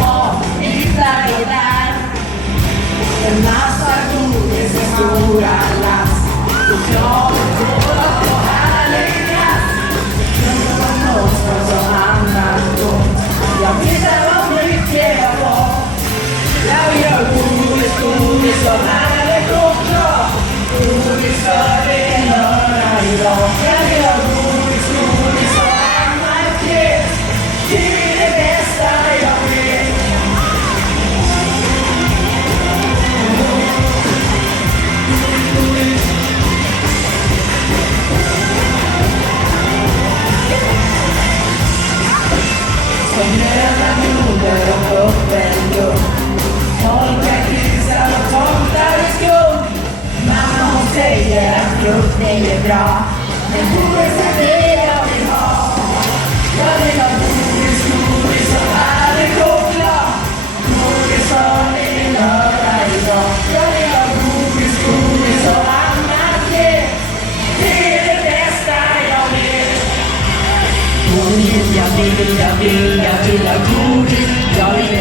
har hittat det där. En massa godis med stora lass. Chokladen, kola och härlig glass. Men det var något som annat gott. Jag vet det var mycket jag var. Jag vill ha godis, godis och härlig choklad. Godis för en lördag idag. Jag vill ha godis, godis och annat gett. Det är det bästa jag vet. Som gröna grodor och öppen luft. Polkakrisar och tomtar i skum. Mamma hon säger att fruktning är bra. Men godis är det jag vill ha. Jag vill ha godis, godis och härlig choklad. Godis för en lördag idag. Jag vill ha godis, godis och annat gett. Det är det bästa jag vet. Jag vill ha godis. Jag vill